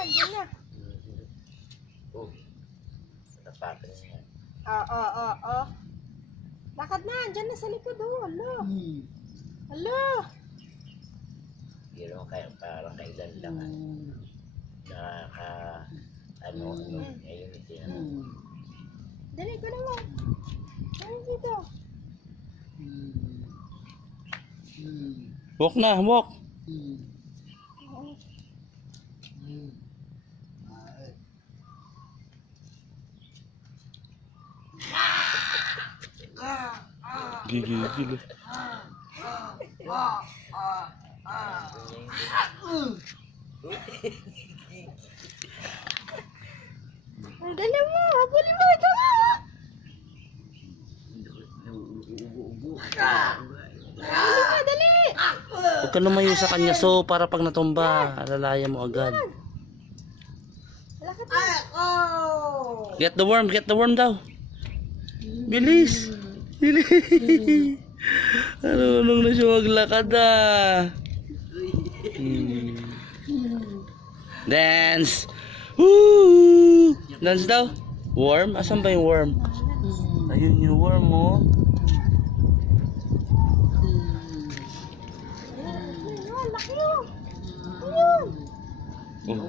Diyan na. Natapakan niya. Oo. Lakad na, diyan na sa likod. Alo. Alo. Hindi naman kaya parang kailan lang. Ano, ayun ito yan. Dali ko naman. Ayun dito. Walk na, walk. Gigigil. Ang dali mo, habulin mo ito nga. Dali. Huwag ka lumayo sa kanya so para pag natumba, alalaya mo agad. Lakad na. Get the worm daw. Bilis. Bilis. Marunong na siya maglakad Dance. Woo! Dance daw. Worm? Asan ba yung worm? Ayun yung worm mo. Laki mo. Ayun. Oh.